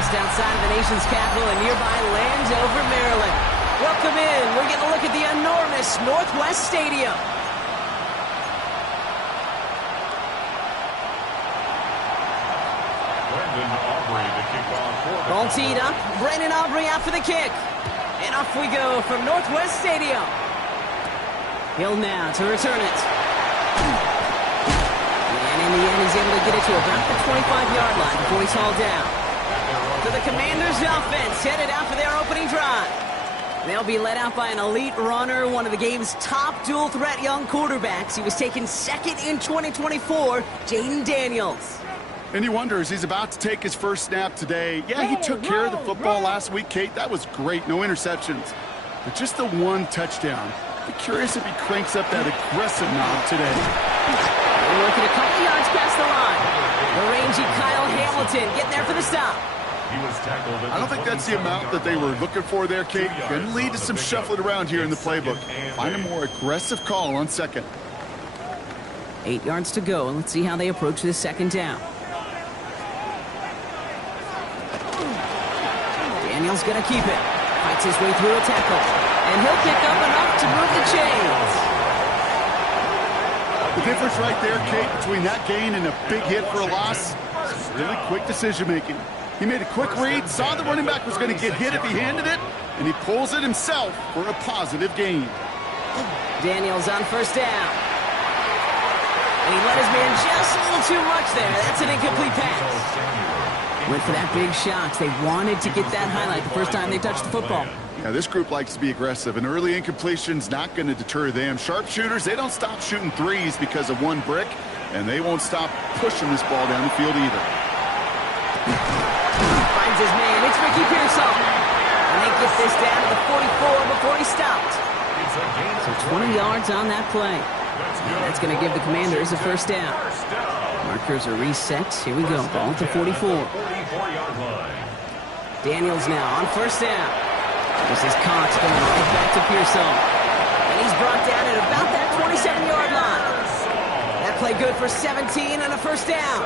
just outside of the nation's capital in nearby Landover, Maryland. Welcome in. We're getting a look at the enormous Northwest Stadium. Ball teed up. Brandon Aubrey out for the kick. And off we go from Northwest Stadium. Hill now to return it. And in the end, he's able to get it to about the 25-yard line before he's hauled down. So the Commanders' offense headed out for their opening drive. They'll be led out by an elite runner, one of the game's top dual-threat young quarterbacks. He was taken second in 2024, Jaden Daniels. And he wonders, he's about to take his first snap today. Yeah, he took care of the football last week, Kate. That was great. No interceptions. But just the one touchdown. Be curious if he cranks up that aggressive knob today. We're looking a couple yards past the line. The rangy Kyle Hamilton getting there for the stop. I don't think that's the amount that they were looking for there, Kate. Going to lead to some shuffling around here in the playbook. Find a more aggressive call on second. 8 yards to go, and let's see how they approach this second down. Daniels going to keep it. Fights his way through a tackle. And he'll pick up enough to move the chains. The difference right there, Kate, between that gain and a big hit for a loss is really quick decision-making. He made a quick read, saw the running back was going to get hit if he handed it, and he pulls it himself for a positive gain. Daniels on first down. And he let his man just a little too much there. That's an incomplete pass. Went for that big shot. They wanted to get that highlight the first time they touched the football. Yeah, this group likes to be aggressive. An early incompletion's not going to deter them. Sharpshooters, they don't stop shooting threes because of one brick, and they won't stop pushing this ball down the field either. Finds his man. It's Ricky Pearsall. And they get this down to the 44 before he stopped. So 20 yards on that play. And that's going to give the Commanders a first down. Markers are reset. Here we go. Ball at the 44. Daniels now on first down. This is Cox going right back to Pearsall. And he's brought down at about that 27-yard line. That play good for 17 and a first down.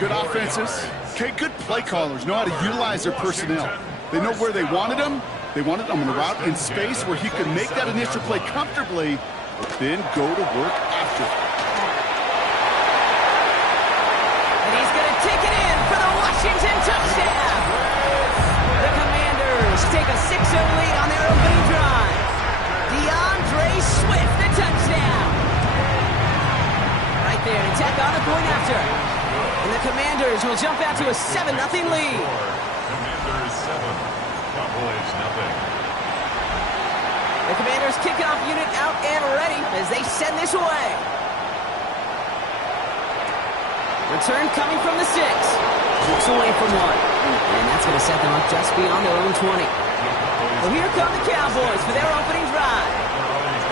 Good offenses. Okay, good play callers know how to utilize their personnel. They know where they wanted them. They wanted them on the route in space where he could make that initial play comfortably, but then go to work after. And he's going to take it in for the Washington touchdown. The Commanders take a 6-0 lead on their opening drive. DeAndre Swift, the touchdown. Right there to tack on the point after. And the Commanders will jump out to a 7-0 lead. Commanders 7, Cowboys 0. The Commanders kickoff unit out and ready as they send this away. Return coming from the 6. Looks away from one. And that's going to set them up just beyond their own 20. Well, here come the Cowboys for their opening drive.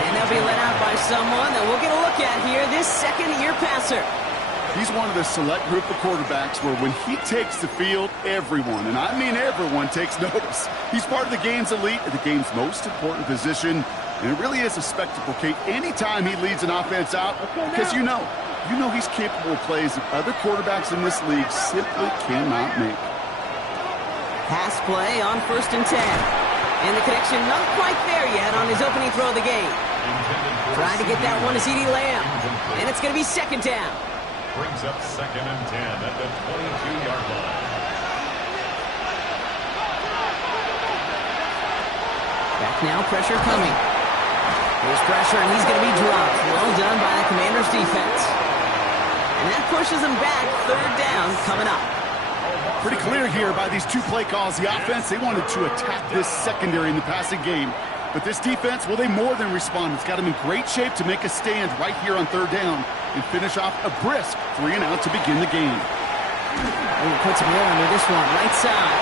And they'll be led out by someone that we'll get a look at here, this second-year passer. He's one of the select group of quarterbacks where when he takes the field, everyone, and I mean everyone, takes notice. He's part of the game's elite, the game's most important position, and it really is a spectacle, Kate, anytime he leads an offense out, because you know he's capable of plays that other quarterbacks in this league simply cannot make. Pass play on 1st and 10. And the connection not quite there yet on his opening throw of the game. Trying to get that one to CeeDee Lamb. And it's going to be second down. Brings up 2nd and 10 at the 22-yard line. Back now, pressure coming. Here's pressure, and he's going to be dropped. Well done by the Commanders' defense. And that pushes him back. 3rd down coming up. Pretty clear here by these two play calls. The offense, they wanted to attack this secondary in the passing game. But this defense, well, they more than respond. It's got them in great shape to make a stand right here on 3rd down and finish off a brisk 3-and-out to begin the game. He puts him there under this one, right side.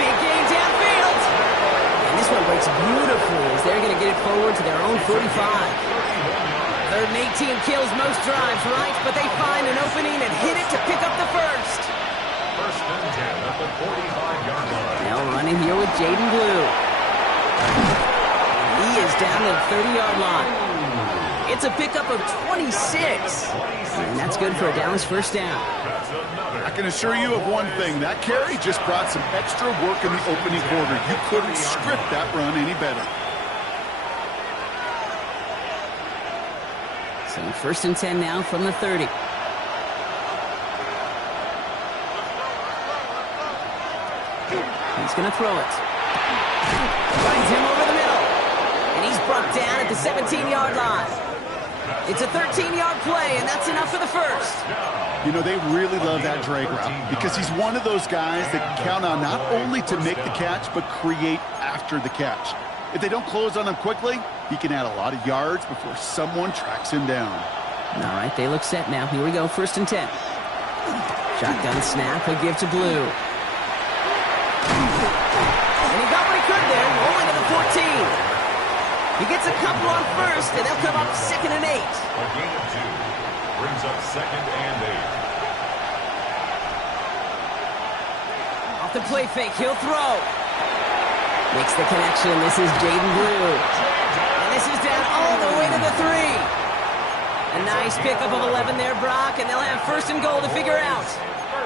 Big gain downfield. And this one breaks beautifully as they're going to get it forward to their own 45. 3rd and 18 kills most drives, right? But they find an opening and hit it to pick up the first. 1st and 10 at the 45-yard line. Now running here with Jaden Blue. He is down to the 30-yard line. It's a pickup of 26. And that's good for a Dallas first down. I can assure you of one thing. That carry just brought some extra work in the opening quarter. You couldn't script that run any better. So first and 10 now from the 30. He's going to throw it. Finds him over the middle. And he's brought down at the 17-yard line. It's a 13-yard play, and that's enough for the first. You know, they really love that drag route because he's one of those guys that count on not only to make the catch, but create after the catch. If they don't close on him quickly, he can add a lot of yards before someone tracks him down. All right, they look set now. Here we go, first and 10. Shotgun snap, he'll give to Blue. And he got what he could there, rolling to the 14. He gets a couple on first, and they'll come up second and 8. A gain of 2 brings up second and 8. Off the play fake, he'll throw. Makes the connection. This is Jaden Blue. And this is down all the way to the 3. A nice pickup of 11 there, Brock, and they'll have first and goal to figure out.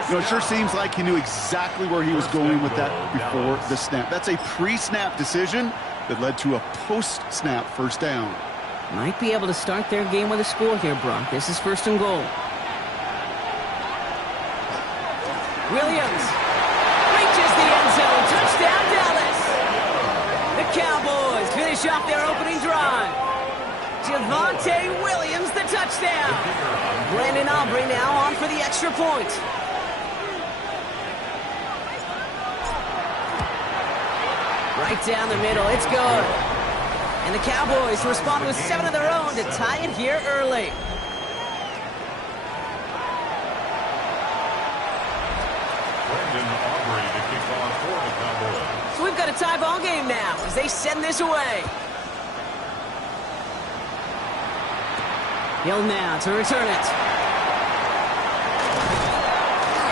You know, it sure seems like he knew exactly where he was going with that before the snap. That's a pre-snap decision that led to a post-snap first down. Might be able to start their game with a score here, Brock. This is first and goal. Williams reaches the end zone. Touchdown, Dallas. The Cowboys finish off their opening drive. Javonte Williams, the touchdown. Brandon Aubrey now on for the extra point. Right down the middle, it's good. And the Cowboys respond with 7 of their own to tie it here early. Brandon Aubrey to kick off for the Cowboys. So we've got a tie ball game now as they send this away. Hill now to return it.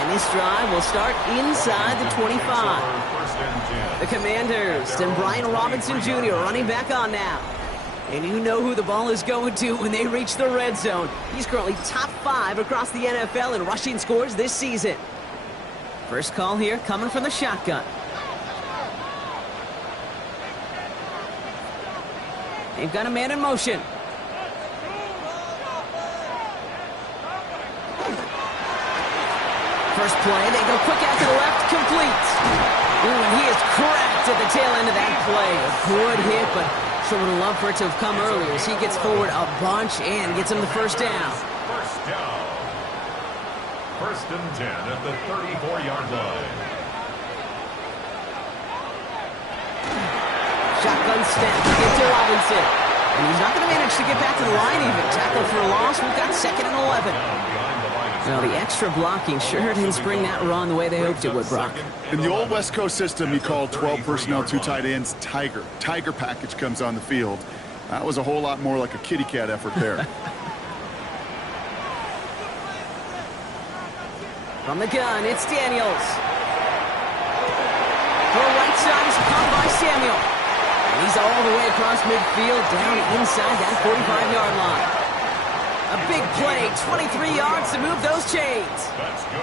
And this drive will start inside the 25. The Commanders and Brian Robinson Jr. running back on now. And you know who the ball is going to when they reach the red zone. He's currently top 5 across the NFL in rushing scores this season. First call here coming from the shotgun. They've got a man in motion. First play, they go quick out to the left, complete. Ooh, and he is cracked at the tail end of that play. A good hit, but sure would have loved for it to have come earlier as he gets forward a bunch and gets him the first down. First down. First and 10 at the 34-yard line. Shotgun snap to get to Robinson. And he's not going to manage to get back to the line even. Tackle for a loss. We've got second and 11. Well, the extra blocking sure didn't spring that run the way they hoped it would, Brock. In the old West Coast system, you called 12 personnel, 2 tight ends, Tiger. Tiger package comes on the field. That was a whole lot more like a kitty cat effort there. From the gun, it's Daniels. For right side is caught by Samuel. And he's all the way across midfield, down inside that 45-yard line. A big play, 23 yards to move those chains.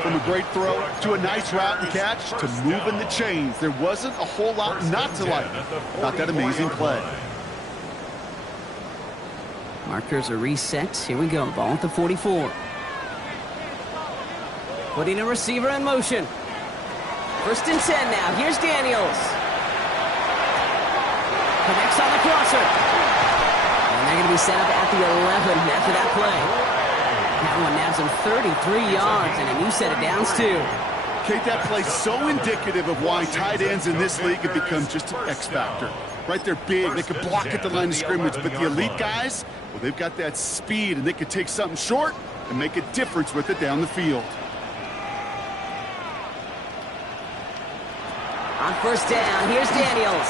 From a great throw to a nice route and catch to moving the chains. There wasn't a whole lot not to like about that amazing play. Markers are reset. Here we go. Ball at the 44. Putting a receiver in motion. First and 10 now. Here's Daniels. Connects on the crosser. And they're going to be set up at the 11 after that play. That one nabs him 33 yards and a new set of downs, too. Kate, that play so indicative of why tight ends in this league have become just an X factor. Right, they're big. They can block at the line of scrimmage. But the elite guys, well, they've got that speed, and they can take something short and make a difference with it down the field. On first down, here's Daniels.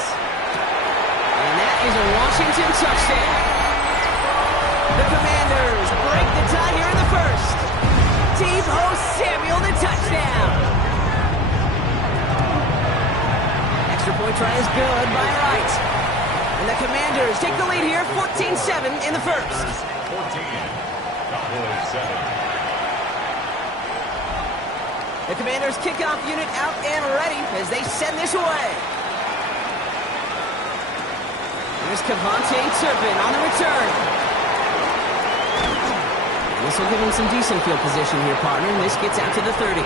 And that is a Washington touchdown. The Commanders break the tie here in the first. Deebo Samuel, the touchdown. Extra point try is good by Wright. And the Commanders take the lead here, 14-7 in the first. Cowboys 7. The Commanders' kickoff unit out and ready as they send this away. Here's Cavante Turpin on the return. This will give him some decent field position here, partner, and this gets out to the 30.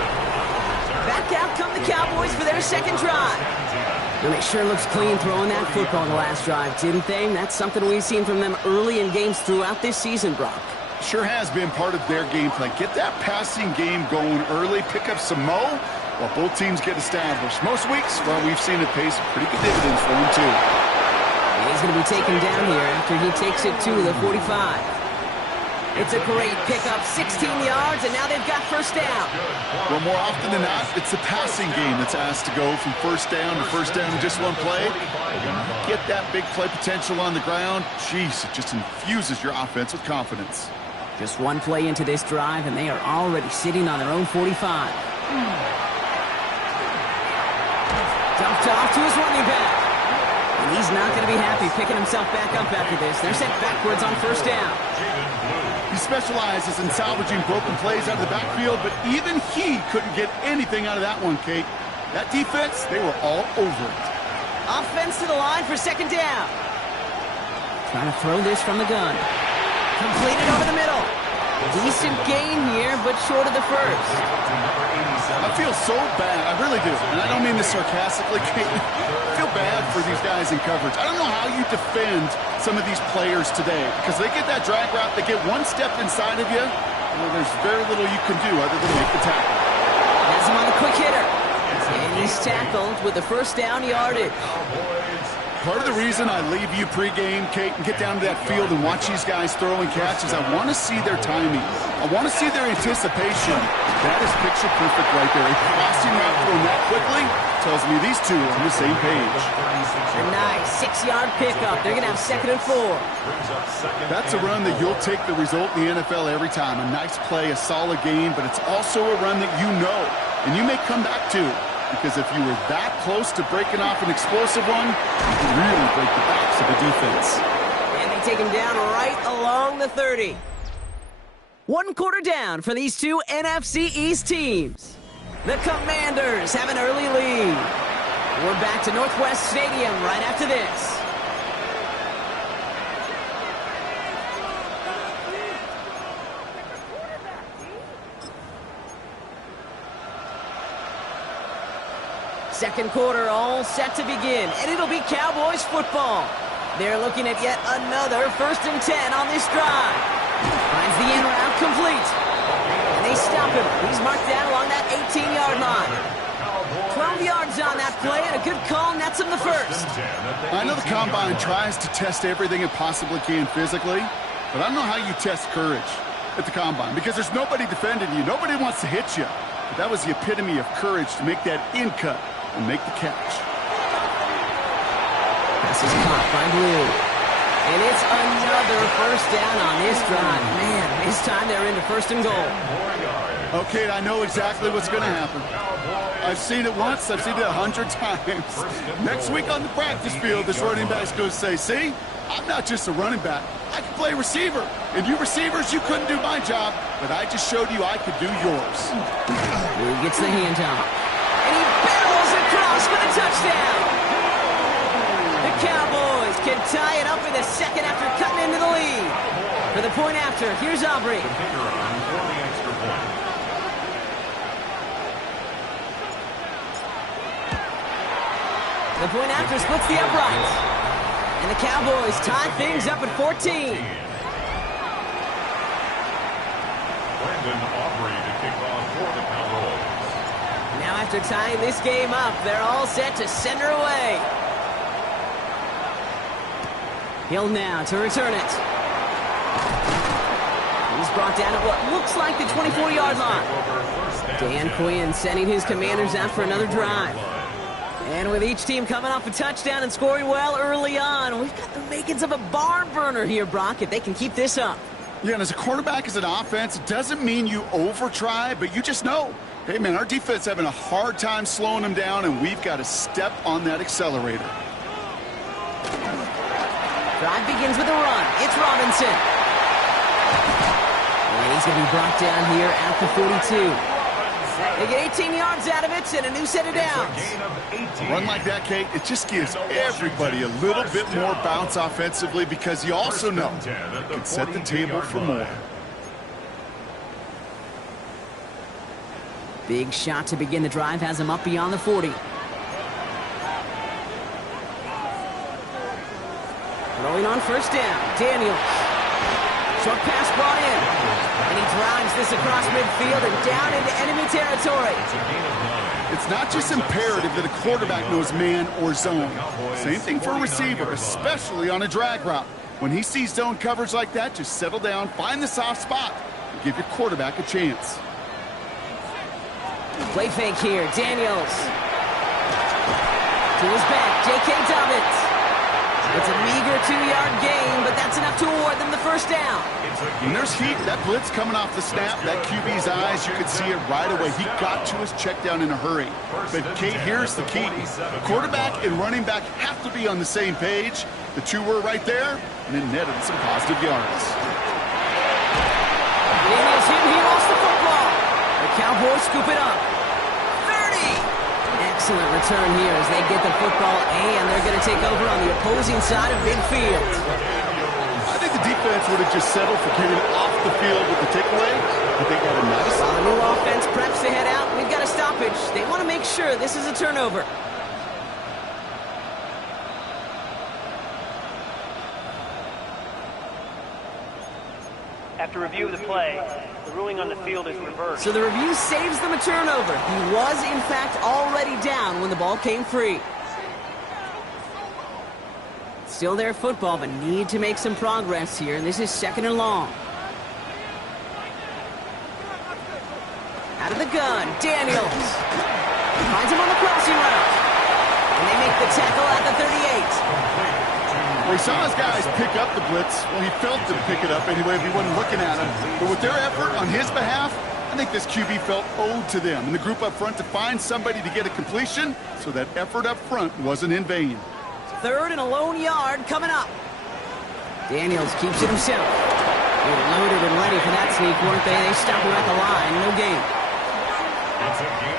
Back out come the Cowboys for their second drive. And they sure looks clean throwing that football the last drive, didn't they? And that's something we've seen from them early in games throughout this season, Brock. Sure has been part of their game plan. Get that passing game going early, pick up some mo while both teams get established. Most weeks, well, we've seen it pay some pretty good dividends for them, too. And he's going to be taken down here after he takes it to the 45. It's a great pickup, 16 yards, and now they've got first down. Well, more often than not, it's the passing game that's asked to go from first down in just one play. Get that big play potential on the ground. Jeez, it just infuses your offense with confidence. Just one play into this drive, and they are already sitting on their own 45. Dumped off to his running back. And he's not going to be happy picking himself back up after this. They're sent backwards on first down. He specializes in salvaging broken plays out of the backfield, but even he couldn't get anything out of that one, Kate. That defense, they were all over it. Offense to the line for second down. Trying to throw this from the gun. Completed over the middle. Decent gain here, but short of the first. I feel so bad. I really do. And I don't mean this sarcastically, Kate. I feel bad for these guys in coverage. I don't know how you defend some of these players today, because they get that drag route, they get one step inside of you, well, there's very little you can do other than make the tackle. Has him on the quick hitter. And he's tackled with the first down yardage. Part of the reason I leave you pregame, Kate, and get down to that field and watch these guys throw and catch is I want to see their timing. I want to see their anticipation. That is picture perfect right there. A crossing route thrown that quickly tells me these two are on the same page. A nice 6-yard pickup. They're going to have second and 4. That's a run that you'll take the result in the NFL every time. A nice play, a solid game, but it's also a run that you know and you may come back to. Because if you were that close to breaking off an explosive one, you could really break the backs of the defense. And they take him down right along the 30. 1 quarter down for these two NFC East teams. The Commanders have an early lead. We're back to Northwest Stadium right after this. Second quarter all set to begin, and it'll be Cowboys football. They're looking at yet another 1st and 10 on this drive. Finds the in route complete. And they stop him. He's marked down along that 18-yard line. 12 yards on that play, and a good call nets him the first. I know the Combine tries to test everything it possibly can physically, but I don't know how you test courage at the Combine, because there's nobody defending you. Nobody wants to hit you. But that was the epitome of courage to make that in cut and make the catch. This is caught by Blue. And it's another first down on this drive. Man, this time they're into 1st and goal. Okay, I know exactly what's going to happen. I've seen it once. I've seen it 100 times. Next week on the practice field, this running back's going to say, see, I'm not just a running back. I can play receiver. And you receivers, you couldn't do my job, but I just showed you I could do yours. Blue gets the handoff. And he barrels across for the touchdown. The Cowboys can tie it up in the second after cutting into the lead. For the point after, here's Aubrey. The point after splits the uprights. And the Cowboys tie things up at 14. Brandon Aubrey to kick off for the Cowboys. Now after tying this game up, they're all set to send her away. Hill now to return it. He's brought down at what looks like the 24-yard line. Dan Quinn sending his Commanders out for another drive. And with each team coming off a touchdown and scoring well early on, we've got the makings of a barn burner here, Brock, if they can keep this up. Yeah, and as a quarterback, as an offense, it doesn't mean you over-try, but you just know, hey, man, our defense having a hard time slowing them down, and we've got to step on that accelerator. Drive begins with a run. It's Robinson. And he's going to be brought down here at the 42. They get 18 yards out of it and a new set of downs. A run like that, Kate, it just gives everybody a little bit more bounce offensively because you also know it can set the table for more. Big shot to begin the drive has him up beyond the 40. Throwing on first down, Daniels. Short pass brought in. And he drives this across midfield and down into enemy territory. It's not just imperative that a quarterback knows man or zone. Same thing for a receiver, especially on a drag route. When he sees zone coverage like that, just settle down, find the soft spot, and give your quarterback a chance. Play fake here, Daniels. To his back, J.K. Dobbins. It's a meager 2-yard gain, but that's enough to award them the first down. When there's heat, that blitz coming off the snap, that QB's eyes, you could see it right away. He got to his check down in a hurry. But, Kate, here's the key. Quarterback and running back have to be on the same page. The two were right there, and it netted some positive yards. Daniels hit, he lost the football. The Cowboys scoop it up. 30! Excellent return here as they get the football, and they're going to take over on the opposing side of midfield. I think the defense would have just settled for getting off the field with the takeaway, but they got a nice... While the new offense preps to head out, we've got a stoppage. They want to make sure this is a turnover. After review of the play, the ruling on the field is reversed. So the review saves them a turnover. He was, in fact, already down when the ball came free. Still their football, but need to make some progress here. This is 2nd and long. Out of the gun, Daniels. Finds him on the crossing route. And they make the tackle at the 38. Well, he saw his guys pick up the blitz. Well, he felt them pick it up anyway if he wasn't looking at him. But with their effort on his behalf, I think this QB felt owed to them and the group up front to find somebody to get a completion, so that effort up front wasn't in vain. 3rd and a lone yard coming up. Daniels keeps it himself. They were loaded and ready for that sneak, weren't they? They stopped him at the line. No gain.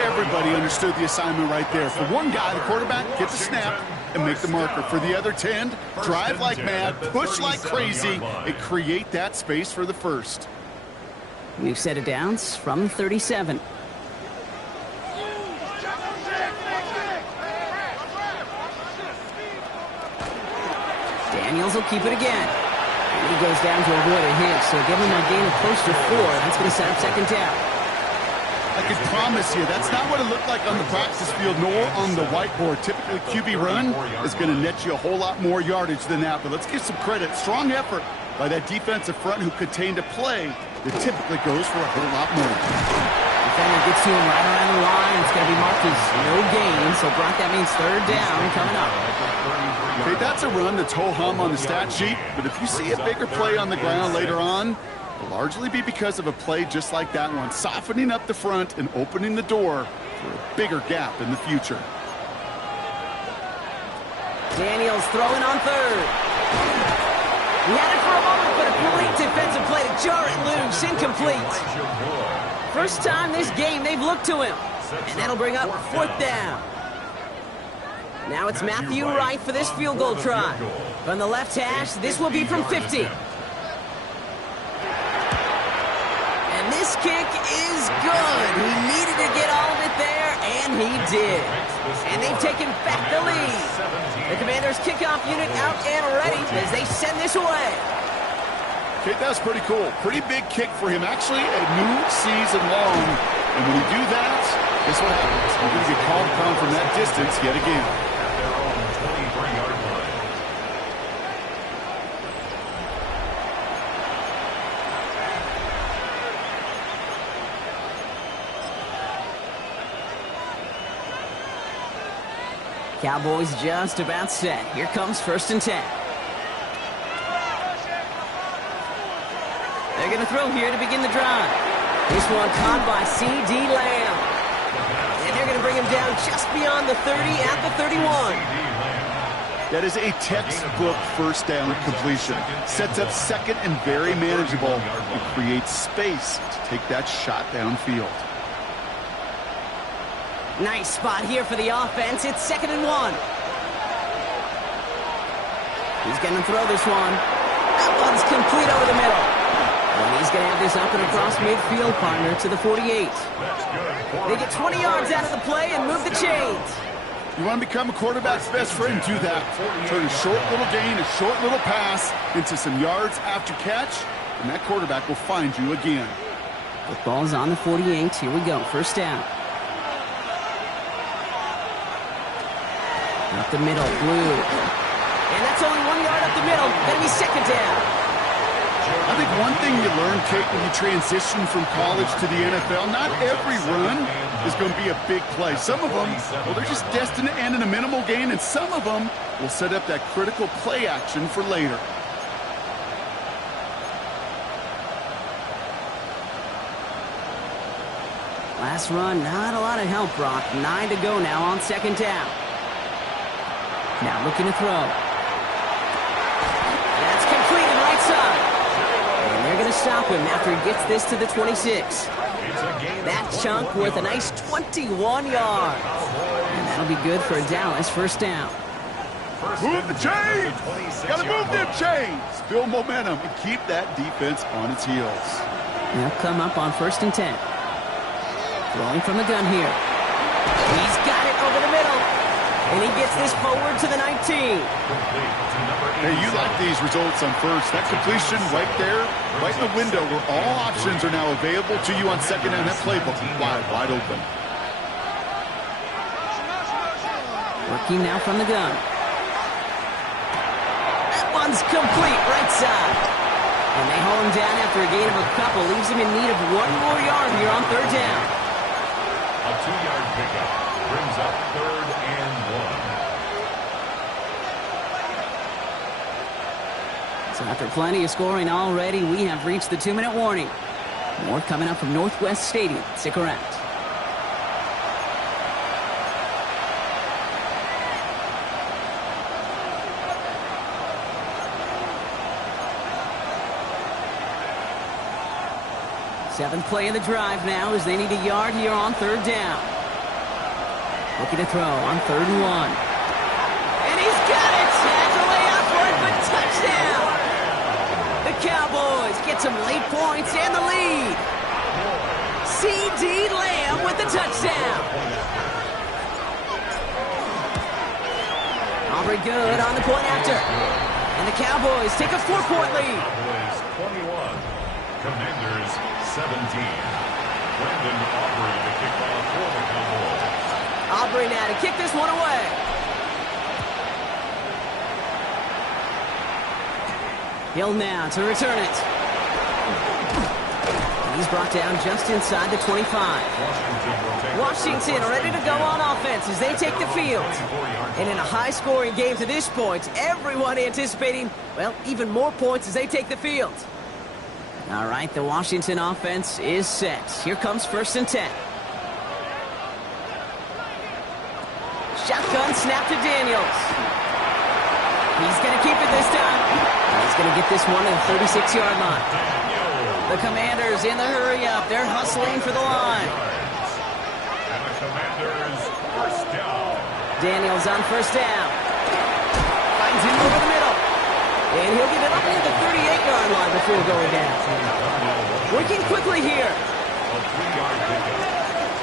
Everybody understood the assignment right there. For one guy, the quarterback, get the snap and make the marker. For the other 10, drive like mad, push like crazy, and create that space for the first. We've set it downs from 37. Daniels will keep it again. And he goes down to avoid a hit, so give him a gain of close to 4. That's going to set up 2nd down. I can promise you, that's not what it looked like on the practice field nor on the whiteboard. Typically, QB run is going to net you a whole lot more yardage than that. But let's give some credit. Strong effort by that defensive front who contained a play that typically goes for a whole lot more. Defender gets to him right around the line. It's going to be marked as no gain. So, Brock, that means 3rd down coming up. Okay, that's a run that's ho-hum on the stat sheet. But if you see a bigger play on the ground later on, it'll largely be because of a play just like that one, softening up the front and opening the door for a bigger gap in the future. Daniels throwing on 3rd. He had it for a moment, but a great defensive play to jar it loose, incomplete. First time this game they've looked to him, and that'll bring up 4th down. Now it's Matthew Wright for this field goal try. From the left hash, this will be from 50. This kick is good. He needed to get all of it there, and he did. And they've taken back the lead. The Commanders' kickoff unit out and ready as they send this away. Okay, that's pretty cool. Pretty big kick for him. Actually, a new season long. And when you do that, guess what happens? You're going to get called upon from that distance yet again. Cowboys just about set. Here comes 1st and 10. They're going to throw here to begin the drive. This one caught by C.D. Lamb. And they're going to bring him down just beyond the 30 at the 31. That is a textbook first down completion. Sets up second and very manageable and creates space to take that shot downfield. Nice spot here for the offense. It's 2nd and 1. He's going to throw this one. That one's complete over the middle. And he's going to have this up and across midfield, partner, to the 48. They get 20 yards out of the play and move the chains. You want to become a quarterback's best friend? Do that. Turn a short little gain, a short little pass into some yards after catch, and that quarterback will find you again. Football's on the 48. Here we go. First down. Up the middle, Blue. And that's only 1 yard up the middle. Going to be 2nd down. I think one thing you learn, Kate, when you transition from college to the NFL, not every run is going to be a big play. Some of them, well, they're just destined to end in a minimal gain, and some of them will set up that critical play action for later. Last run, not a lot of help, Brock. 9 to go now on 2nd down. Now looking to throw. That's completed right side. And they're going to stop him after he gets this to the 26. That chunk worth a nice 21 yards. And that'll be good for a Dallas first down. Move the chains! Got to move them chains! Build momentum and keep that defense on its heels. They'll come up on 1st and 10. Throwing from the gun here. He's got it over the middle. And he gets this forward to the 19. Hey, you like these results on first. That completion right there, right in the window where all options are now available to you on 2nd down. That playbook wide open. Working now from the gun. That one's complete right side. And they haul him down after a gain of a couple. Leaves him in need of 1 more yard here on 3rd down. A 2-yard pickup brings up 3rd and 1. So after plenty of scoring already, we have reached the 2-minute warning. More coming up from Northwest Stadium. Stick around. Seventh play of the drive now as they need a yard here on 3rd down. Looking to throw on 3rd and 1. And he's got it! Tagged away out for it, but touchdown! The Cowboys get some late points and the lead. C.D. Lamb with the touchdown. Aubrey good on the point after. And the Cowboys take a 4-point lead. Cowboys 21, Commanders 17. Brandon Aubrey to kick off for the Cowboys. Aubrey now to kick this one away. Hill now to return it. He's brought down just inside the 25. Washington ready to go on offense as they take the field. And in a high-scoring game to this point, everyone anticipating, well, even more points as they take the field. All right, the Washington offense is set. Here comes 1st and 10. Shotgun snap to Daniels. He's going to keep it this time. And he's going to get this one to the 36-yard line. The Commanders in the hurry-up. They're hustling for the line. And the Commanders first down. Daniels on 1st down. Finds him over the middle. And he'll get it up near the 38-yard line before going down. Working quickly here. A 3-yard pickup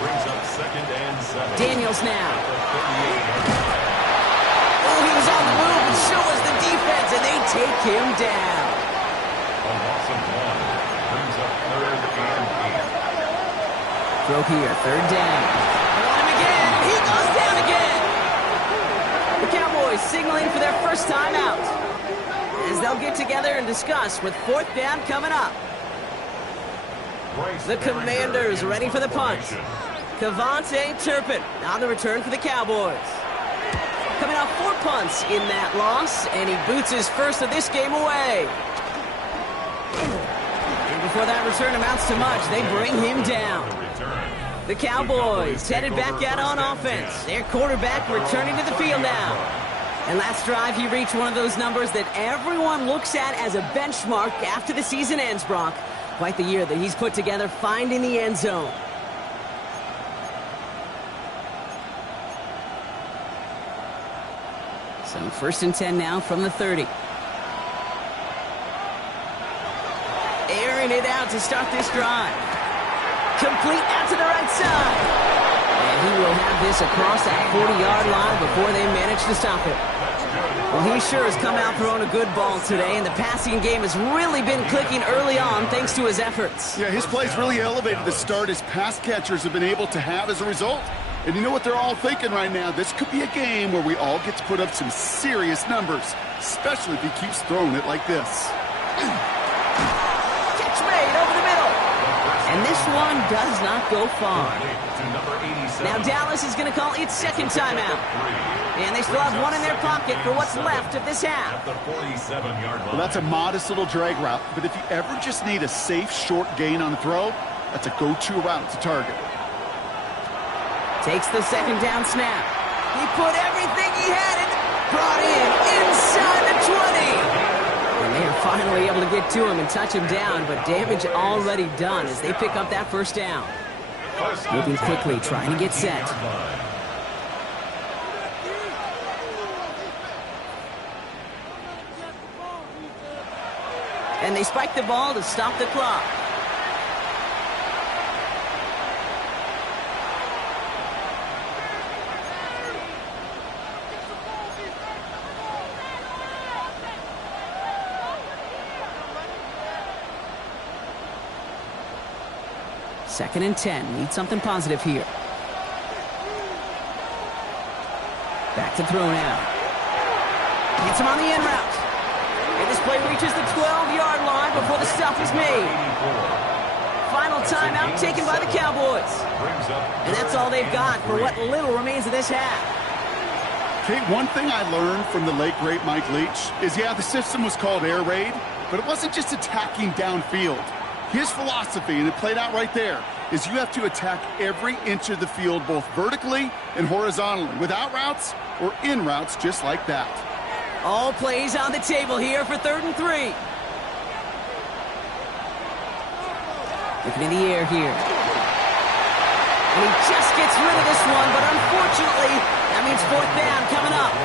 brings up 2nd and 7. Daniels now. Oh, he was on the move, and so was the defense, and they take him down. A loss of 1 brings up 3rd and 8. Throw here, 3rd down. They want him again, and he goes down again. The Cowboys signaling for their first time out, as they'll get together and discuss with 4th down coming up. The Commanders ready for the punt. Kavontae Turpin on the return for the Cowboys. Coming off 4 punts in that loss, and he boots his first of this game away. And before that return amounts to much, they bring him down. The Cowboys headed back out on offense. Their quarterback returning to the field now. And last drive, he reached one of those numbers that everyone looks at as a benchmark after the season ends, Brock. Quite the year that he's put together, finding the end zone. So 1st and 10 now from the 30. Airing it out to start this drive. Complete out to the right side. And he will have this across that 40-yard line before they manage to stop it. Well, he sure has come out throwing a good ball today, and the passing game has really been clicking early on thanks to his efforts. Yeah, his play's really elevated the start his pass catchers have been able to have as a result. And you know what they're all thinking right now? This could be a game where we all get to put up some serious numbers, especially if he keeps throwing it like this. Catch made over the middle. And this one does not go far. Now Dallas is going to call its second timeout. And they still have one in their pocket for what's left of this half. Well, that's a modest little drag route, but if you ever just need a safe, short gain on a throw, that's a go-to route to target. Takes the second down snap. He put everything he had and brought in inside the 20. And they are finally able to get to him and touch him down, but damage already done as they pick up that first down. Moving quickly, trying to get set. And they spike the ball to stop the clock. Second and 10. Need something positive here. Back to throw now. Gets him on the in route. And this play reaches the 12-yard line before the stop is made. Final timeout taken by the Cowboys. And that's all they've got for what little remains of this half. Kate, one thing I learned from the late, great Mike Leach is, yeah, the system was called air raid, but it wasn't just attacking downfield. His philosophy, and it played out right there, is you have to attack every inch of the field, both vertically and horizontally, without routes or in routes just like that. All plays on the table here for 3rd and 3. Looking in the air here. And he just gets rid of this one, but unfortunately, that means 4th down coming up.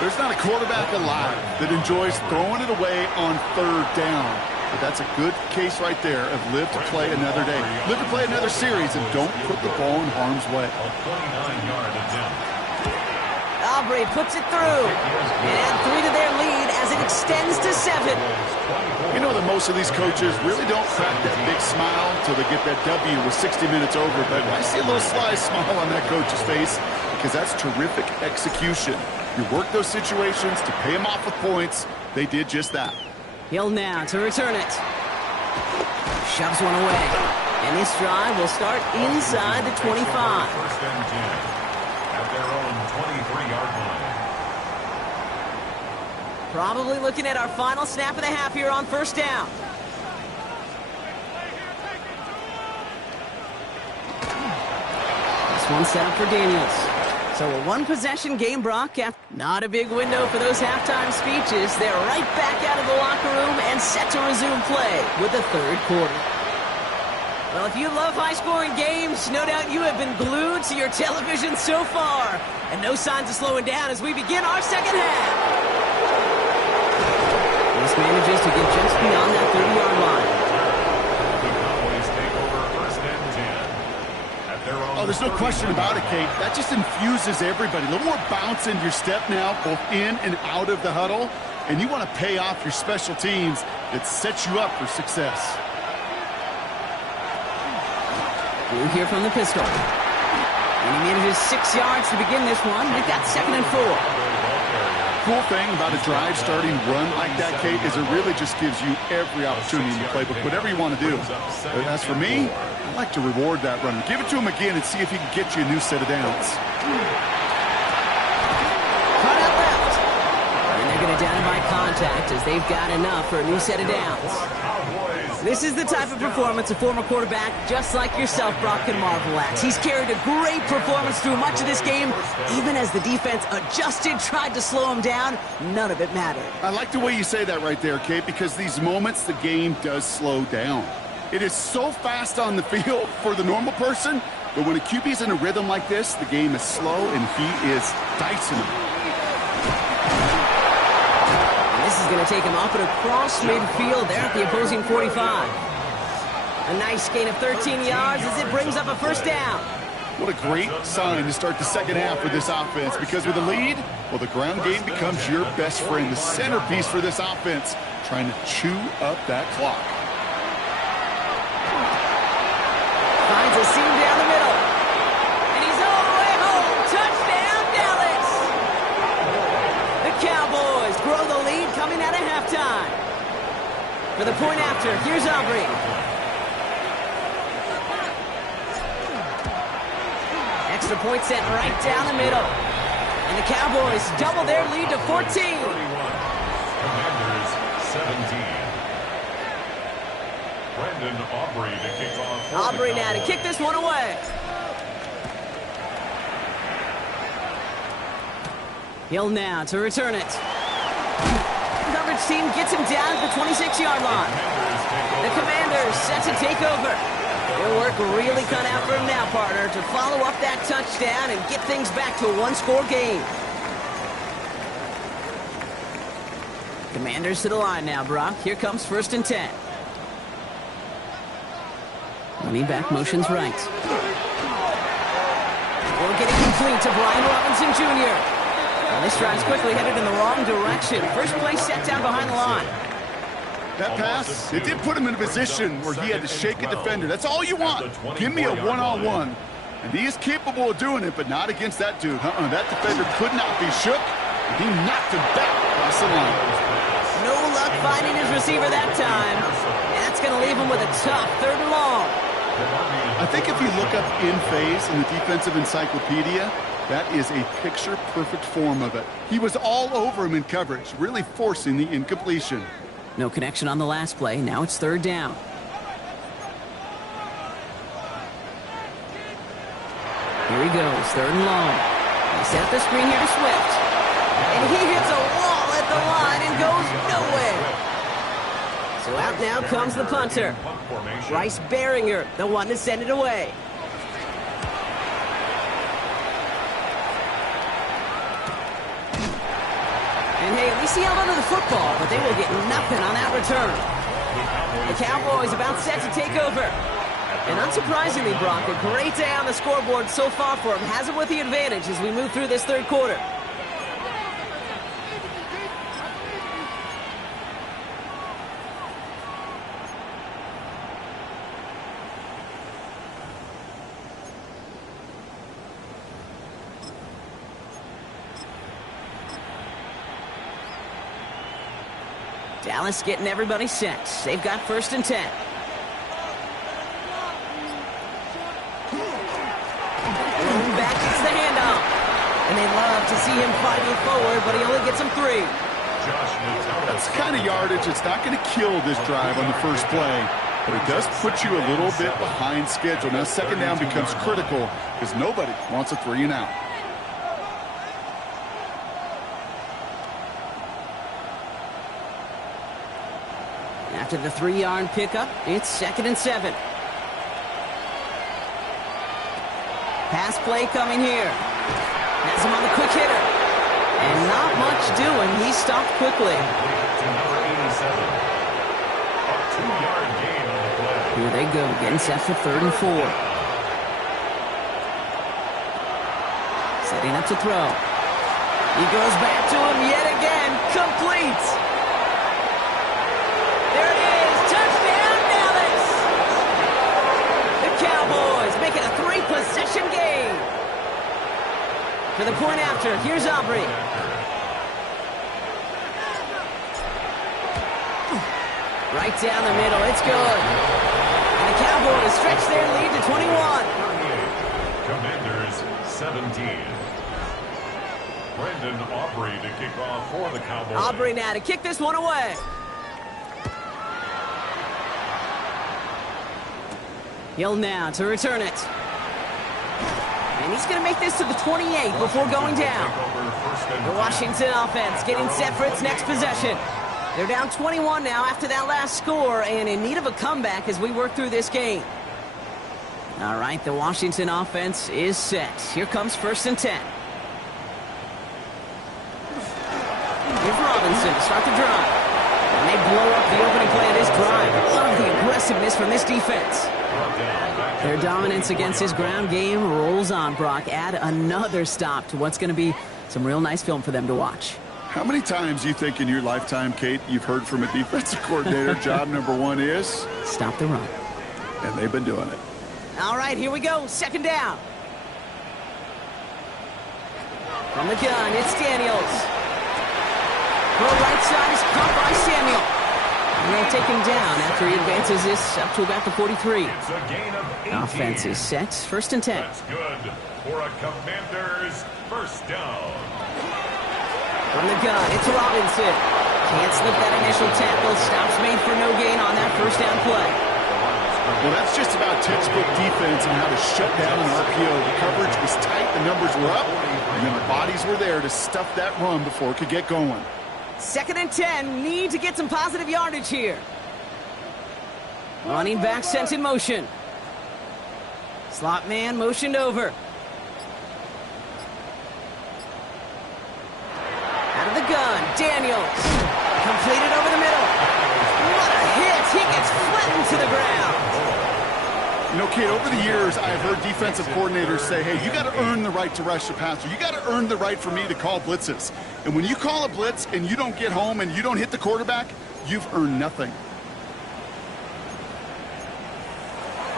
There's not a quarterback alive that enjoys throwing it away on 3rd down. But that's a good case right there of live to play another day. Live to play another series and don't put the ball in harm's way. Aubrey puts it through. And add 3 to their lead as it extends to 7. You know that most of these coaches really don't crack that big smile until they get that W with 60 minutes over. But I see a little sly smile on that coach's face because that's terrific execution. You work those situations to pay them off with points. They did just that. Hill now to return it. Shoves one away. And this drive will start inside the 25. 1st and 10 at their own 23-yard line. Probably looking at our final snap of the half here on 1st down. This one set up for Daniels. So a one-possession game, Brock. Not a big window for those halftime speeches. They're right back out of the locker room and set to resume play with the 3rd quarter. Well, if you love high-scoring games, no doubt you have been glued to your television so far. And no signs of slowing down as we begin our second half. This manages to get just beyond that 30-yard line. Oh, there's no question about it, Kate. That just infuses everybody. A little more bounce into your step now, both in and out of the huddle. And you want to pay off your special teams. It sets you up for success. Blue here from the pistol. And he manages 6 yards to begin this one. We've got 2nd and 4. Cool thing about a drive starting run like that, Kate, is it really just gives you every opportunity in the playbook, whatever you want to do. But as for me, I like to reward that runner. Give it to him again and see if he can get you a new set of downs. Cut out left. And they're going to down him by contact as they've got enough for a new set of downs. This is the type of performance a former quarterback, just like yourself, Brock, can marvel at. He's carried a great performance through much of this game. Even as the defense adjusted, tried to slow him down, none of it mattered. I like the way you say that right there, Kate, because these moments the game does slow down. It is so fast on the field for the normal person, but when a QB's in a rhythm like this, the game is slow and he is dicing it. This is going to take him up and across midfield there at the opposing 45. A nice gain of 13 yards as it brings up a first down. What a great sign to start the second half with this offense, because with a lead, well, the ground game becomes your best friend, the centerpiece for this offense, trying to chew up that clock. Finds a seam down the middle. And he's all the way home. Touchdown, Dallas! The Cowboys grow the lead coming out of halftime. For the point after, here's Aubrey. Extra point set right down the middle. And the Cowboys double their lead to 14. Commanders 17. Brandon Aubrey to kick off. Aubrey now to kick this one away. Hill now to return it. Coverage team gets him down at the 26-yard line. The Commanders set to take over. Their work really cut out for him now, partner, to follow up that touchdown and get things back to a one-score game. Commanders to the line now, Brock. Here comes 1st and 10. Running back motions right. We'll get it complete to Brian Robinson Jr. Well, this drive's quickly headed in the wrong direction. First play set down behind the line. That pass, it did put him in a position where he had to shake a defender. That's all you want. Give me a one-on-one. And he is capable of doing it, but not against that dude. That defender could not be shook. And he knocked him back across the line. No luck finding his receiver that time. And that's going to leave him with a tough 3rd and long. I think if you look up in phase in the defensive encyclopedia, that is a picture-perfect form of it. He was all over him in coverage, really forcing the incompletion. No connection on the last play. Now it's 3rd down. Here he goes, 3rd and long. He set up the screen here to Swift. And he hits a wall at the line and goes nowhere. So out now comes the punter. Bryce Behringer, the one to send it away. And hey, at least he held onto the football, but they will get nothing on that return. The Cowboys about set to take over. And unsurprisingly, Brock, a great day on the scoreboard so far for him. Has him with the advantage as we move through this 3rd quarter. Dallas getting everybody set. They've got 1st and 10. Rolling back gets the handoff. And they love to see him fighting forward, but he only gets him 3. That's the kind of yardage that's not going to kill this drive on the first play, but it does put you a little bit behind schedule. Now 2nd down becomes critical because nobody wants a 3 and out. After the 3-yard pickup, it's 2nd and 7. Pass play coming here. Has him on the quick hitter. And not much doing. He stopped quickly. Here they go, getting set for 3rd and 4. Setting up to throw. He goes back to him yet again. Complete. There it is. Touchdown, Dallas. The Cowboys make it a 3-possession game. For the point after, here's Aubrey. Right down the middle. It's good. And the Cowboys stretch their lead to 21. Commanders 17. Brandon Aubrey to kick off for the Cowboys. Aubrey now to kick this one away. He'll now to return it. And he's going to make this to the 28 before going down. The Washington offense getting set for its next possession. They're down 21 now after that last score and in need of a comeback as we work through this game. All right, the Washington offense is set. Here comes 1st and 10. Here's Robinson to start the drive. And they blow up the opening play of this drive. Love the aggressiveness from this defense. Their dominance against his ground game rolls on, Brock. Add another stop to what's going to be some real nice film for them to watch. How many times do you think in your lifetime, Kate, you've heard from a defensive coordinator, job number 1 is? Stop the run. And they've been doing it. All right, here we go. 2nd down. From the gun, it's Daniels. The right side is caught by Samuel. And they'll take him down after he advances this up to about the 43. It's a gain of 18. Offense is set. 1st and 10. That's good for a Commanders 1st down. From the gun, it's Robinson. Can't slip that initial tackle. Stops made for no gain on that 1st down play. Well, that's just about textbook defense and how to shut down an RPO. The coverage was tight, the numbers were up, and then the bodies were there to stuff that run before it could get going. 2nd and 10. Need to get some positive yardage here. Running back sent in motion. Slot man motioned over. Out of the gun, Daniels. Completed over the middle. What a hit. He gets flattened to the ground. You know, Kate, over the years, I've heard defensive coordinators say, hey, you got to earn the right to rush the passer. You got to earn the right for me to call blitzes. And when you call a blitz and you don't get home and you don't hit the quarterback, you've earned nothing.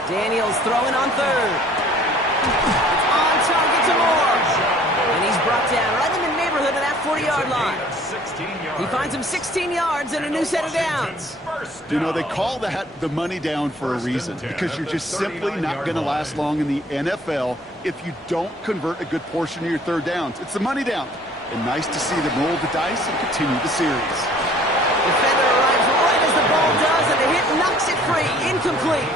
Daniels throwing on 3rd. On target to Moore. And he's brought down right in the neighborhood of that 40-yard line. He finds him 16 yards and a new set of downs. You know, they call that the money down for a reason, because you're just simply not going to last long in the NFL if you don't convert a good portion of your 3rd downs. It's the money down. And nice to see them roll the dice and continue the series. Defender arrives right as the ball does, and the hit knocks it free. Incomplete.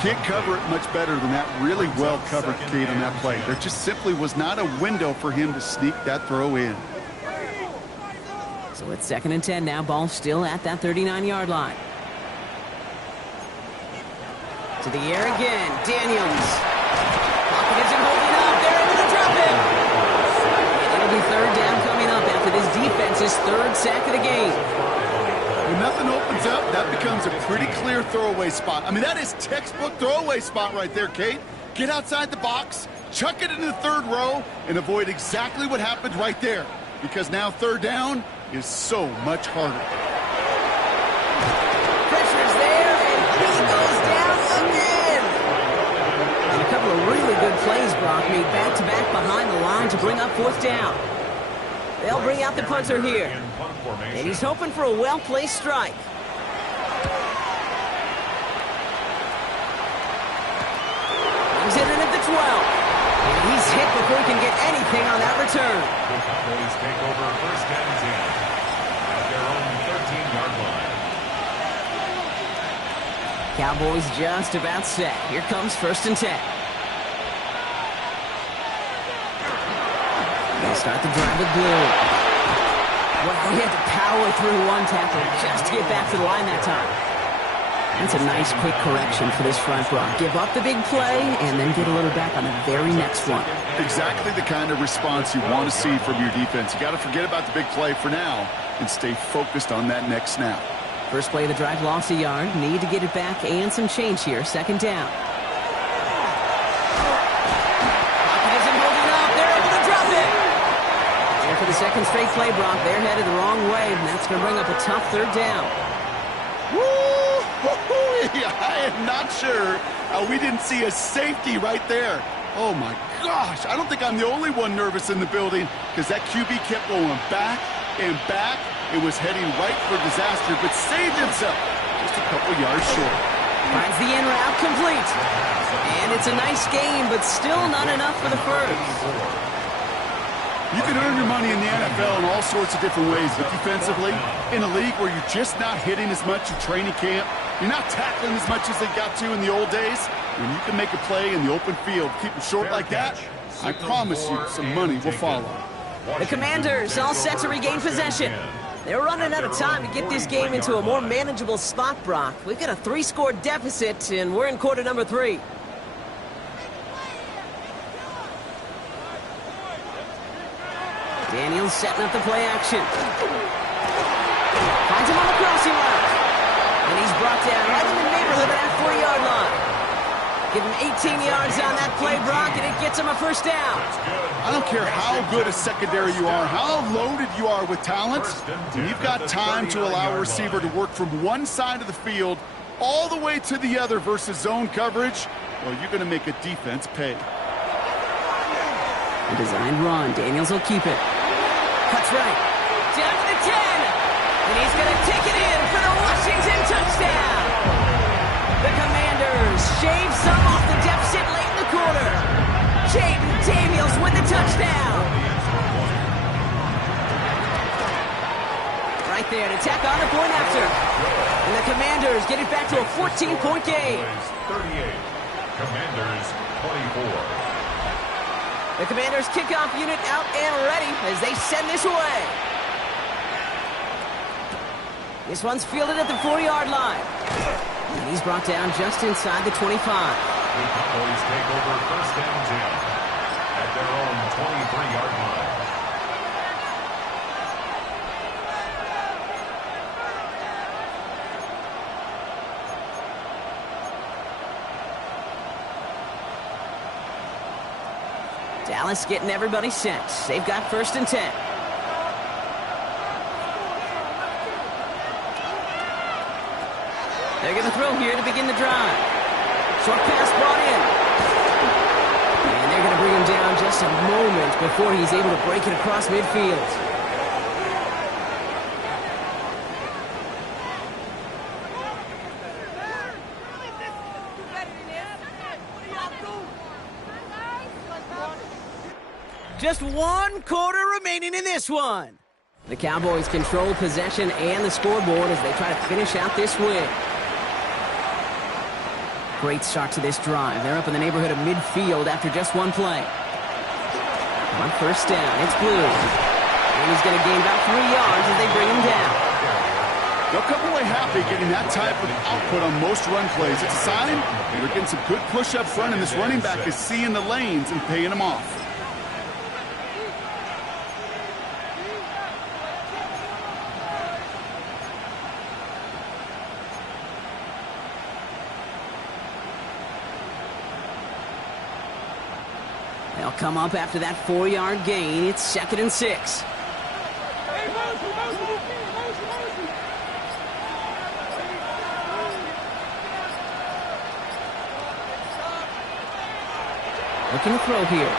Can't cover it much better than that. Really well covered, Kate, on that play. There just simply was not a window for him to sneak that throw in. So it's 2nd and 10 now. Ball still at that 39-yard line. To the air again. Daniels. Pocket isn't holding up. They're able to drop it. And it'll be 3rd down coming up after this defense's 3rd sack of the game. When nothing opens up, that becomes a pretty clear throwaway spot. I mean, that is textbook throwaway spot right there, Kate. Get outside the box, chuck it into the 3rd row, and avoid exactly what happened right there. Because now 3rd down is so much harder. Pressure's there, and he goes down again. And a couple of really good plays, Brock, made back-to-back behind the line to bring up 4th down. They'll bring out the punter here. And he's hoping for a well-placed strike. Brings it in at the 12. And he's hit before he can get anything on that return. The Cowboys take over 1st and 10 at their own 13-yard line. Cowboys just about set. Here comes 1st and 10. They'll start the drive with Blue. Well, he had to power through one tackle just to get back to the line that time. That's a nice quick correction for this front row. Give up the big play and then get a little back on the very next one. Exactly the kind of response you want to see from your defense. You got to forget about the big play for now and stay focused on that next snap. First play of the drive lost a yard. Need to get it back and some change here. 2nd down. Pocket isn't holding up. They're able to drop it. And for the 2nd straight play, Brock, they're headed the wrong way, and that's going to bring up a tough 3rd down. I am not sure how we didn't see a safety right there. Oh, my gosh. I don't think I'm the only one nervous in the building because that QB kept going back and back. It was heading right for disaster, but saved himself just a couple yards short. Finds the in route complete. And it's a nice game, but still not enough for the 1st. You can earn your money in the NFL in all sorts of different ways, but defensively, in a league where you're just not hitting as much in training camp, you're not tackling as much as they got to in the old days, when you can make a play in the open field, keep them short like that, I promise you some money will follow. The Commanders all set to regain possession. They're running out of time to get this game into a more manageable spot, Brock. We've got a 3-score deficit, and we're in quarter number 3. Daniels setting up the play action. Finds him on the crossing route. And he's brought down right in the neighborhood of that 4-yard line. Give him 18 yards on that play, Brock, and it gets him a first down. I don't care how good a secondary you are, how loaded you are with talent. When you've got time to allow a receiver to work from one side of the field all the way to the other versus zone coverage, well, you're going to make a defense pay. A designed run. Daniels will keep it. Cuts right. Down to the 10. And he's going to take it in for the Washington touchdown. The Commanders shave some off the deficit late in the quarter. Jaden Daniels with the touchdown. Right there to tack on the point after. And the Commanders get it back to a 14-point game. 38. Commanders 24. The Commanders' kickoff unit out and ready as they send this away. This one's fielded at the 4-yard line. And he's brought down just inside the 25. The Cowboys take over first down 10 at their own 23-yard line. Dallas getting everybody set. They've got first and 10. They're going to throw here to begin the drive. Short pass brought in. And they're going to bring him down just a moment before he's able to break it across midfield. Just 1 quarter remaining in this one. The Cowboys control possession and the scoreboard as they try to finish out this win. Great start to this drive. They're up in the neighborhood of midfield after just 1 play. On first down, it's Blue. And he's going to gain about 3 yards as they bring him down. They'll come away happy getting that type of output on most run plays. It's a sign they're getting some good push up front, and this running back is seeing the lanes and paying them off. They'll come up after that 4-yard gain. It's 2nd and 6. Looking to throw here.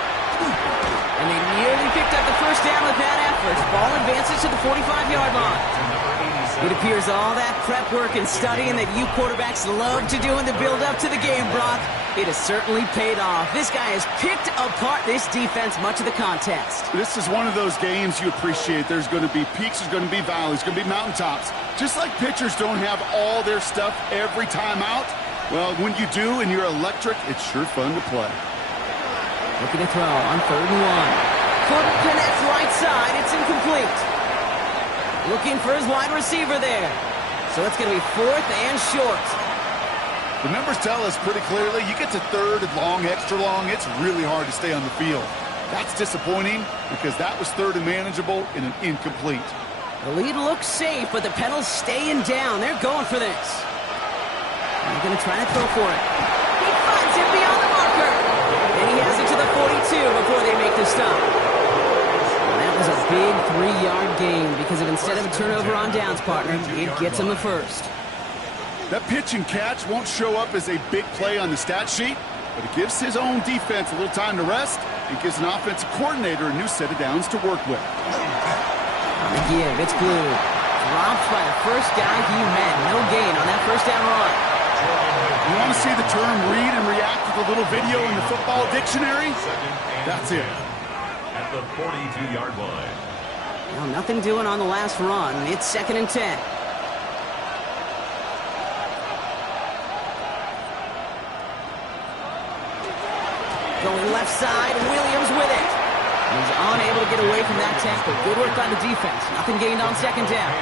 And they nearly picked up the first down with that effort. Ball advances to the 45-yard line. It appears all that prep work and studying that you quarterbacks love to do in the build-up to the game, Brock, it has certainly paid off. This guy has picked apart this defense much of the contest. This is one of those games you appreciate. There's going to be peaks, there's going to be valleys, there's going to be mountaintops. Just like pitchers don't have all their stuff every time out, well, when you do and you're electric, it's sure fun to play. Looking to throw on 3rd and 1. Couldn't connect right side. It's incomplete. Looking for his wide receiver there. So it's going to be 4th and short. The numbers tell us pretty clearly, you get to 3rd and long, extra long, it's really hard to stay on the field. That's disappointing because that was 3rd and manageable in an incomplete. The lead looks safe, but the pedals staying down. They're going for this. They're going to try to throw for it. He finds it beyond the marker. And he has it to the 42 before they make the stop. Well, that was a big 3-yard gain because of instead of a turnover on downs, partner, it gets him the first. That pitch and catch won't show up as a big play on the stat sheet, but it gives his own defense a little time to rest and gives an offensive coordinator a new set of downs to work with. On the give, it's Blue. Dropped by the first guy he met. No gain on that first down run. You want to see the term read and react with a little video in the football dictionary? That's it. at the 42-yard line. Well, nothing doing on the last run. It's 2nd and 10. Going left side, Williams with it. He's unable to get away from that tackle. Good work by the defense. Nothing gained on 2nd down.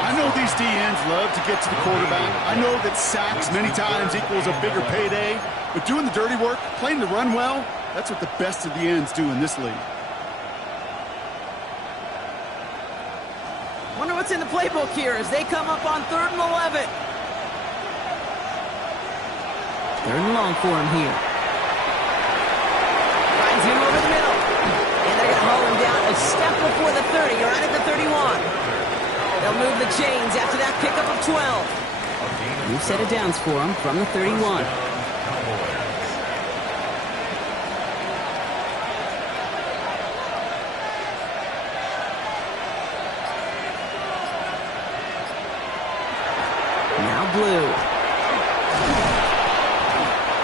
I know these DNs love to get to the quarterback. I know that sacks many times equals a bigger payday. But doing the dirty work, playing the run well, that's what the best of the ends do in this league. Wonder what's in the playbook here as they come up on 3rd and 11. 3rd and long for him here. Finds him over the middle. And they're going to haul him down a step before the 30, right at the 31. They'll move the chains after that pickup of 12. New set of downs for him from the 31. Now blue.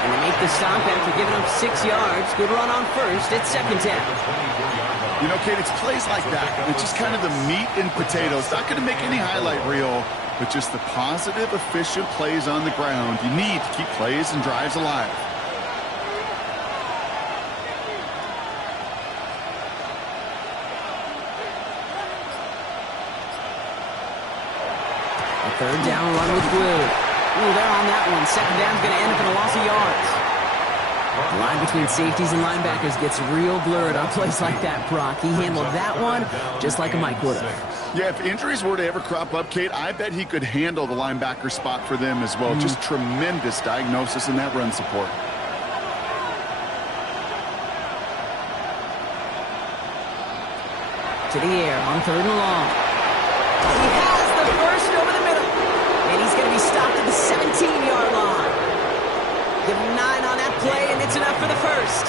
And they make the stop after giving up 6 yards. Good run on first. It's 2nd down. You know, Kate, it's plays like that. It's just kind of the meat and potatoes. Not going to make any highlight reel, but just the positive, efficient plays on the ground. You need to keep plays and drives alive. A 3rd down run with blue. Ooh, they're on that one. 2nd down's going to end up in a loss of yards. The line between safeties and linebackers gets real blurred on plays like that, Brock. He handled that one just like a Mike would have. Yeah, if injuries were to ever crop up, Kate, I bet he could handle the linebacker spot for them as well. Just tremendous diagnosis in that run support. To the air on 3rd and long. He has the first over the middle. And he's going to be stopped at the 17-yard line. Give him 9 on that play, and it's enough for the first.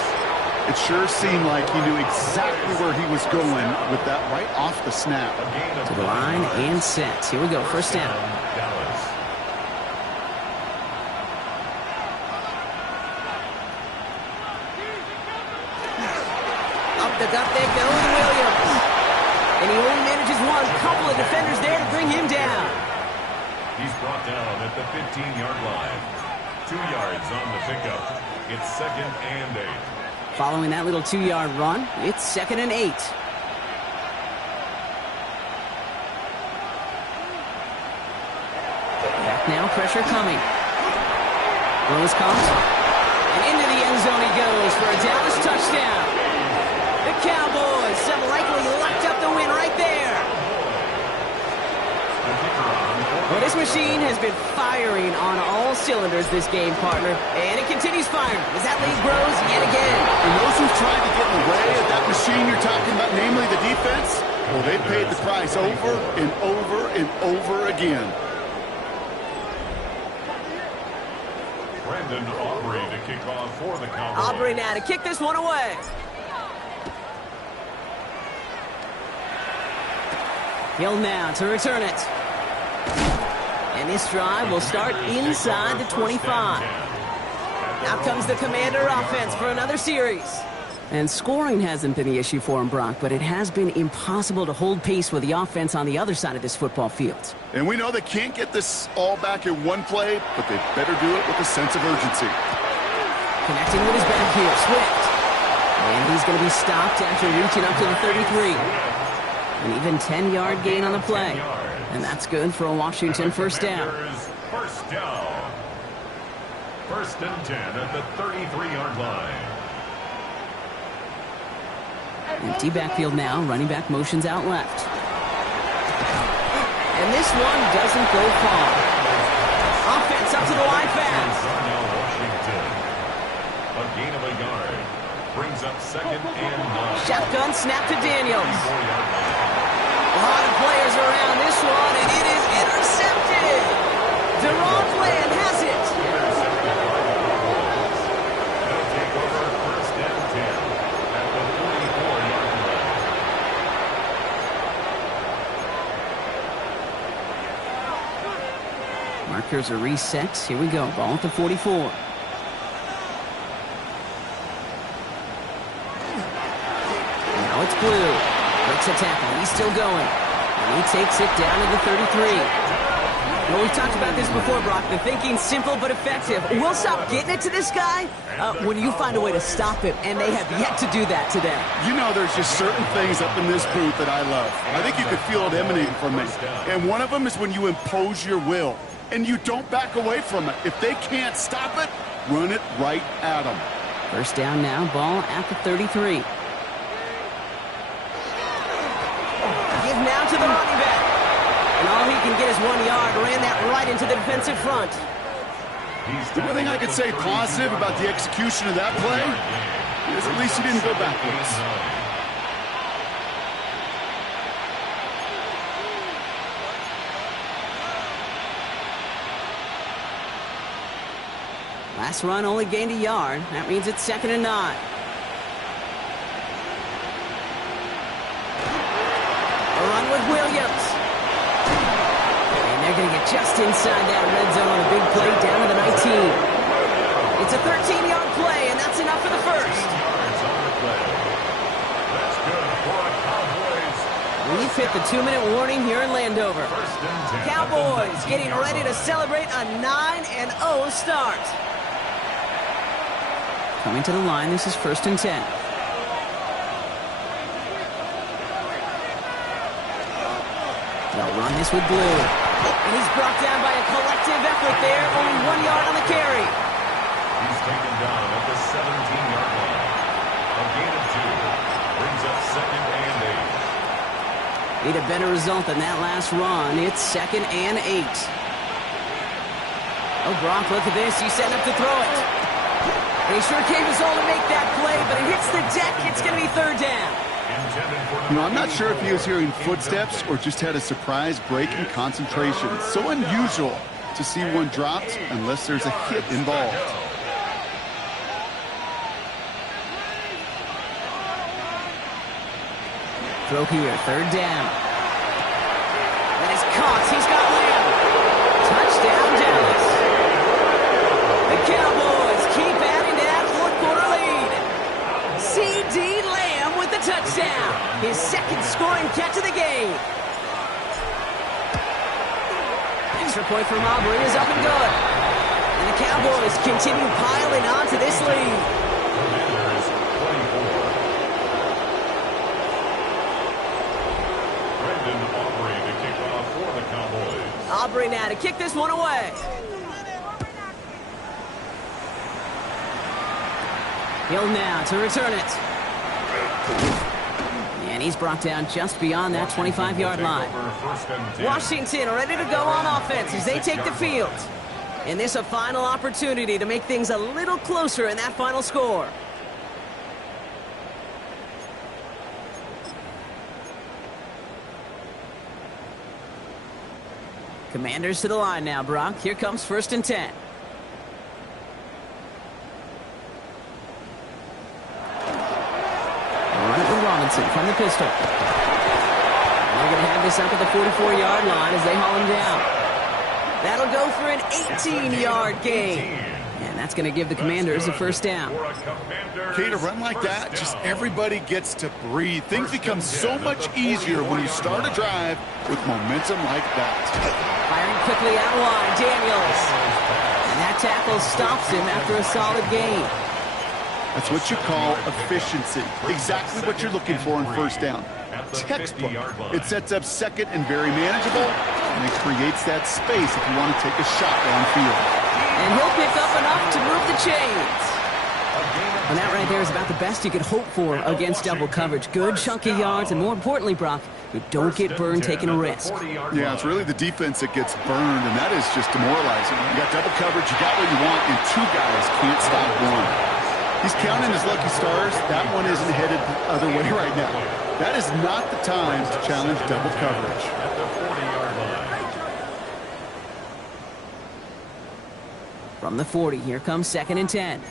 It sure seemed like he knew exactly where he was going with that right off the snap. To the line and set. Here we go, 1st down. Up the gut they go with Williams. And he only manages one. Couple of defenders there to bring him down. He's brought down at the 15-yard line. 2 yards on the pickup. It's 2nd and 8. Following that little 2-yard run, it's 2nd and 8. Back now, pressure coming. Willis comes. And into the end zone he goes for a Dallas touchdown. The Cowboys have likely locked up the win right there. Well, this machine has been firing on all cylinders this game, partner, and it continues firing as that lead grows yet again. And those who've tried to get in the way of that machine you're talking about, namely the defense, well, they've paid the price over and over and over again. Brandon Aubrey to kick off for the Cowboys. Aubrey now to kick this one away. Hill now to return it. And this drive will start inside the 25. Now comes the Commander offense for another series. And scoring hasn't been the issue for him, Brock, but it has been impossible to hold pace with the offense on the other side of this football field. And we know they can't get this all back in one play, but they better do it with a sense of urgency. Connecting with his back here, Swift. And he's going to be stopped after reaching up to the 33. An even 10-yard gain on the play. And that's good for a Washington 1st down. 1st down. 1st and 10 at the 33-yard line. Empty backfield now. Running back motions out left. And this one doesn't go far. Offense up to the wide pass. Washington. A gain of a yard. Brings up 2nd and 9. Shotgun snap to Daniels. A lot of players around this one, and it is intercepted. Deron Bland has it. They'll take over 1st and 10 at the 44-yard line. Markers are reset. Here we go. Ball at the 44. Now it's Blue. Breaks a tackle. He's still going. And he takes it down to the 33. Well, we've talked about this before, Brock. The thinking's simple but effective. We'll stop getting it to this guy when you find a way to stop him, and they have yet to do that today. You know, there's just certain things up in this booth that I love. I think you can feel it emanating from me. And one of them is when you impose your will, and you don't back away from it. If they can't stop it, run it right at them. First down now, ball at the 33. Give now to the running back. And all he can get is 1 yard. Ran that right into the defensive front. The only thing I could say positive about the execution of that play is at least he didn't go backwards. Last run only gained a yard. That means it's 2nd and 9. A run with Williams. And they're going to get just inside that red zone on a big play down to the 19. It's a 13-yard play, and that's enough for the first. That's good for a Cowboys. We've hit the 2-minute warning here in Landover. Cowboys getting ready to celebrate a 9-0 start. Coming to the line, this is 1st and 10. They'll run this with Blue. And he's brought down by a collective effort there. Only 1 yard on the carry. He's taken down at the 17-yard line. A gain of 2 brings up 2nd and 8. Need a better result than that last run. It's 2nd and 8. Oh, Brock, look at this. He's setting up to throw it. And he sure came his all to make that play, but it hits the deck. It's going to be 3rd down. You know, I'm not sure if he was hearing footsteps or just had a surprise break in concentration. So unusual to see one dropped unless there's a hit involved. Throw here, 3rd down. That is caught. He's got Lamb. Touchdown, Dallas. The Cowboys keep adding to that 4th-quarter lead. C.D. Lamb with the touchdown. His 2nd scoring catch of the game. Extra point from Aubrey is up and good. And the Cowboys continue piling on to this lead. Commanders 24. Brendan Aubrey to kick off for the Cowboys. Aubrey now to kick this one away. Hill now to return it. And he's brought down just beyond that 25-yard line. Washington ready to go on offense as they take the field. And this a final opportunity to make things a little closer in that final score. Commanders to the line now, Brock. Here comes 1st and 10. Run it with Robinson from the pistol. And they're going to have this up at the 44-yard line as they haul him down. That'll go for an 18-yard gain. And that's going to give the Commanders a 1st down. Okay, to run like that, just everybody gets to breathe. Things become so much easier when you start a drive with momentum like that. Firing quickly out wide, Daniels. And that tackle stops him after a solid gain. That's what you call efficiency. Exactly what you're looking for in 1st down. Textbook. It sets up 2nd and very manageable, and it creates that space if you want to take a shot downfield. And he'll pick up enough to move the chains. And that right there is about the best you could hope for against double coverage. Good chunky yards, and more importantly, Brock, you don't get burned taking a risk. Yeah, it's really the defense that gets burned, and that is just demoralizing. You got double coverage, you got what you want, and 2 guys can't stop one. He's counting his lucky stars. That one isn't headed the other way right now. That is not the time to challenge double coverage. At the 40-yard line. From the 40, here comes 2nd and 10.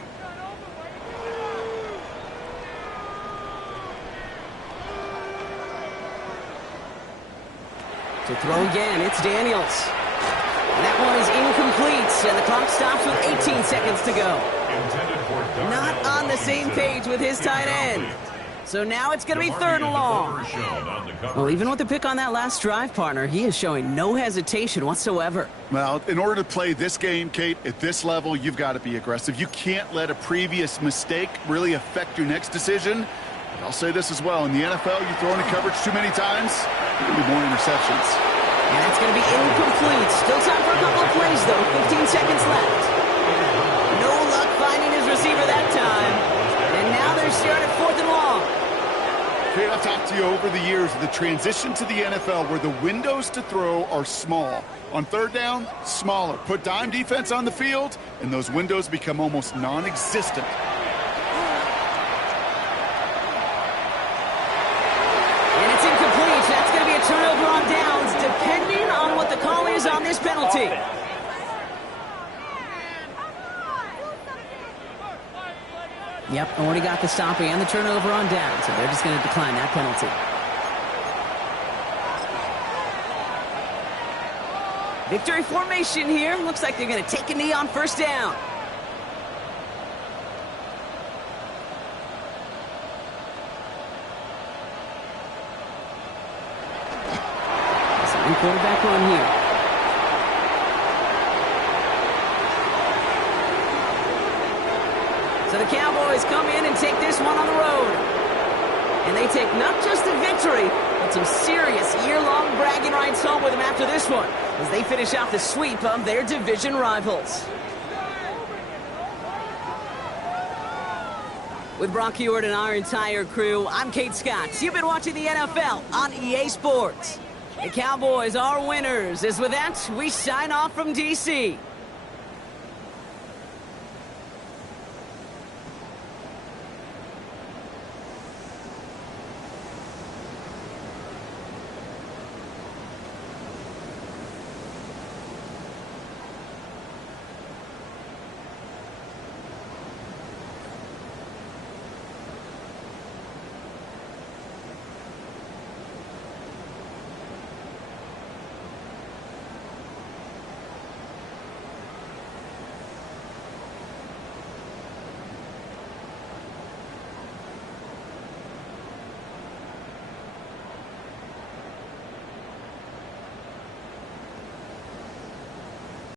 To throw again, it's Daniels. And that one is incomplete, and the clock stops with 18 seconds to go. Not on the same page with his tight end. So now it's going to be 3rd and long. Well, even with the pick on that last drive, partner, he is showing no hesitation whatsoever. Well, in order to play this game, Kate, at this level, you've got to be aggressive. You can't let a previous mistake really affect your next decision. But I'll say this as well. In the NFL, you throw into coverage too many times, there'll be more interceptions. And it's going to be incomplete. Still time for a couple of plays, though. 15 seconds left. No luck finding his receiver that time. And now they're starting at 4th and long. Kate, I've talked to you over the years of the transition to the NFL where the windows to throw are small. On 3rd down, smaller. Put dime defense on the field, and those windows become almost non-existent. And it's incomplete. That's going to be a turnover on downs, depending on what the call is on this penalty. Yep, already got the stop and the turnover on down, so they're just going to decline that penalty. Victory formation here. Looks like they're going to take a knee on 1st down. Second quarterback run here. So the Cowboys come in and take this one on the road. And they take not just a victory, but some serious year-long bragging rights home with them after this one, as they finish out the sweep of their division rivals. With Brock Heward and our entire crew, I'm Kate Scott. You've been watching the NFL on EA Sports. The Cowboys are winners, as with that, we sign off from D.C.